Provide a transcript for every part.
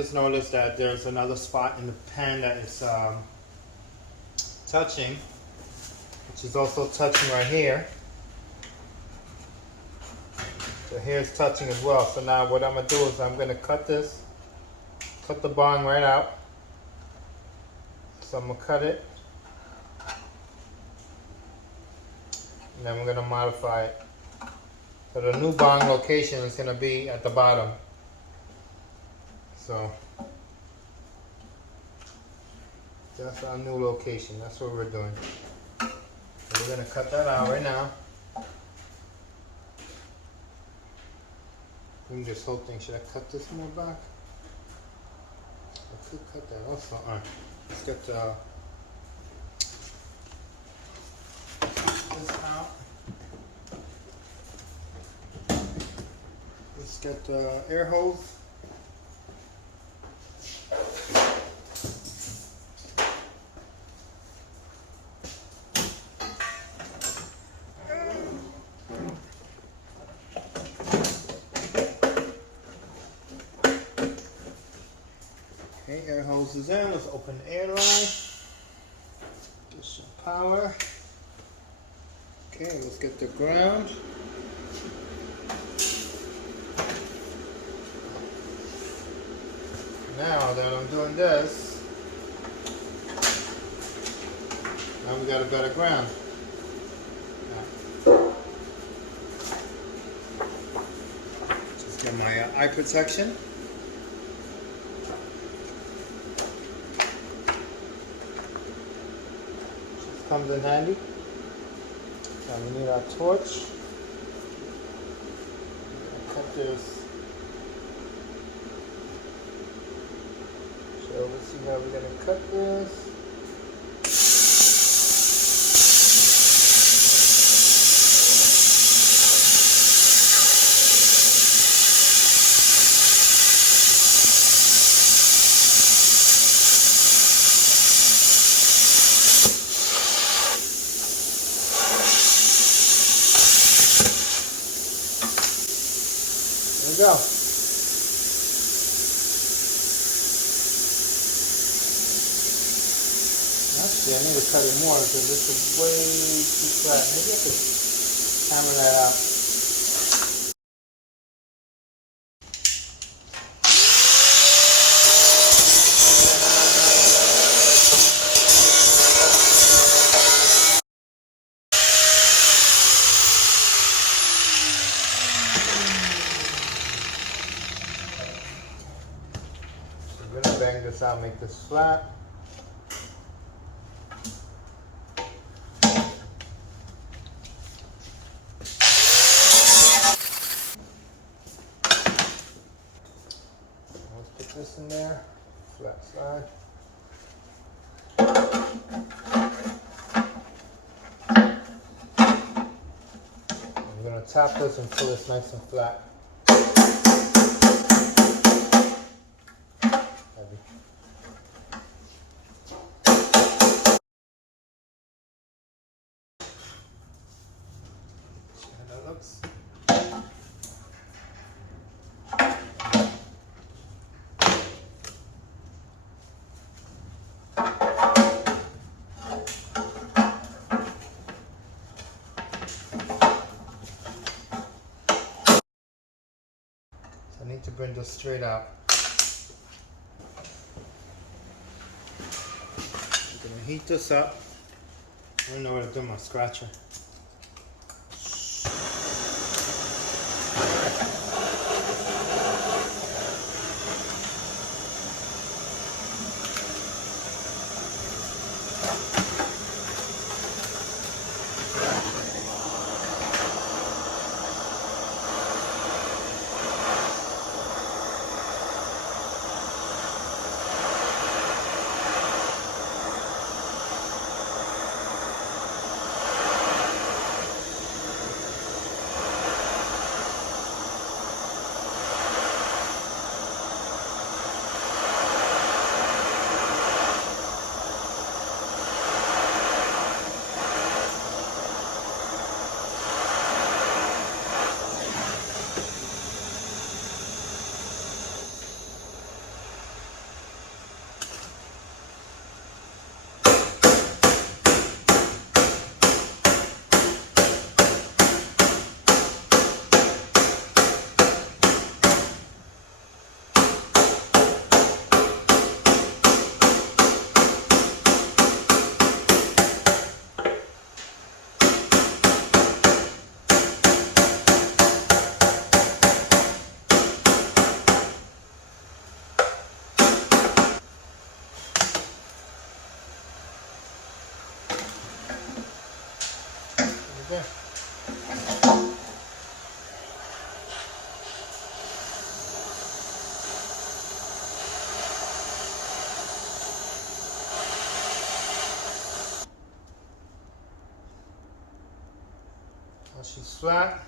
Just noticed that there's another spot in the pan that is touching, which is also touching right here. So here it's touching as well. So now what I'm going to do is I'm going to cut the bung right out. So I'm going to cut it, and then we're going to modify it. So the new bung location is going to be at the bottom. So that's our new location. That's what we're doing. So we're going to cut that out right now. This whole thing, should I cut this more back? I could cut that also. Alright, let's get this out. Let's get the air hose. Okay, air hose is in. Let's open the air line. Get some power. Okay, let's get the ground. Now that I'm doing this, now we got a better ground. Just get my eye protection. Comes in handy. Now we need our torch. Cut this. So let's see how we're going to cut this. Go. Actually, I need to cut it more because this is way too flat. Maybe I could hammer that out. I'm going to bang this out, make this flat. Let's put this in there, flat side. I'm going to tap this until it's nice and flat. I need to bring this straight out. I'm going to heat this up. I don't know what to do with my scratcher. there. Now she's flat.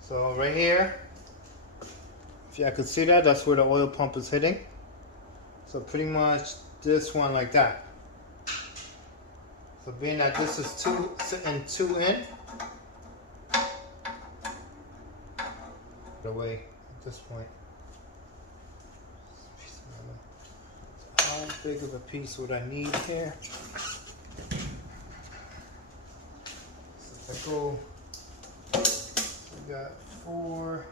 So right here, if y'all could see that, that's where the oil pump is hitting. So pretty much this one like that. So being that this is two in, away at this point. So how big of a piece would I need here? So if I go, we got 4.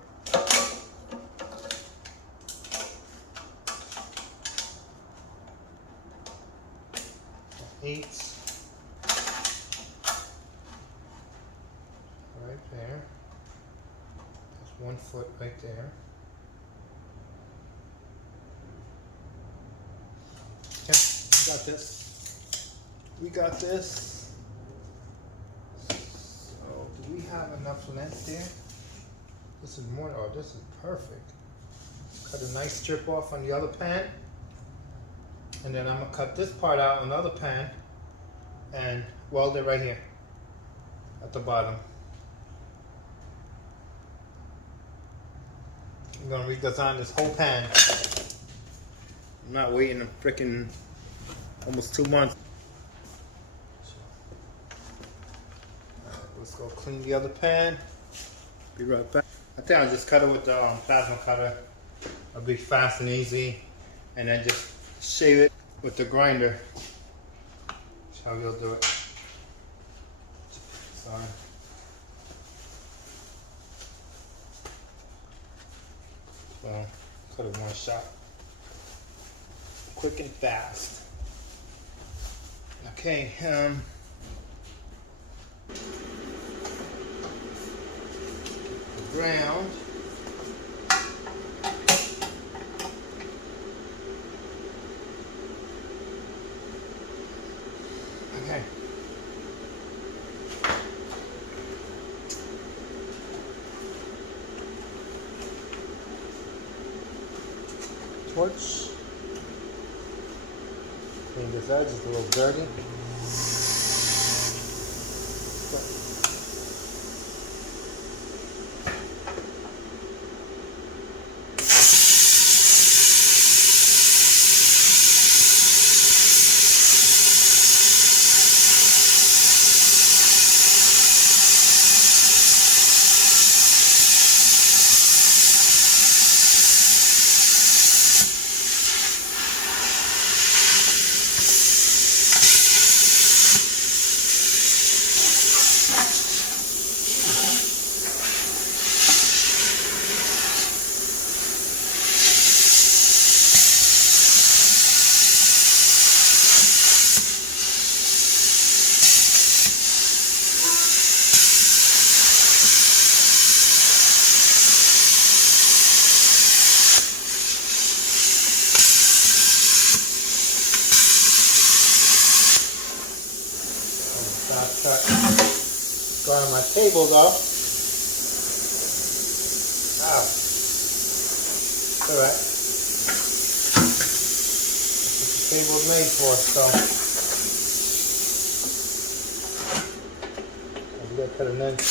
8 right there. That's 1 foot right there. Okay, we got this. We got this. So do we have enough length there? This is more. Oh, this is perfect. Cut a nice strip off on the other pan. And then I'm going to cut this part out on the other pan and weld it right here at the bottom. I'm going to redesign this whole pan. I'm not waiting a freaking almost 2 months. Let's go clean the other pan. Be right back. I think I'll just cut it with the plasma cutter. It'll be fast and easy. And then just shave it with the grinder. That's how we'll do it. Sorry. So, cut it one shot. Quick and fast. Okay, the ground. Okay. Torch. Clean this edge, it's a little dirty. Start going my table though. Wow. It's alright. That's what the table is made for, so. We gotta cut an inch.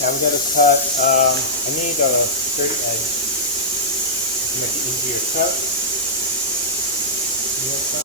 Yeah, we gotta cut, I need a straight edge to make it easier cut.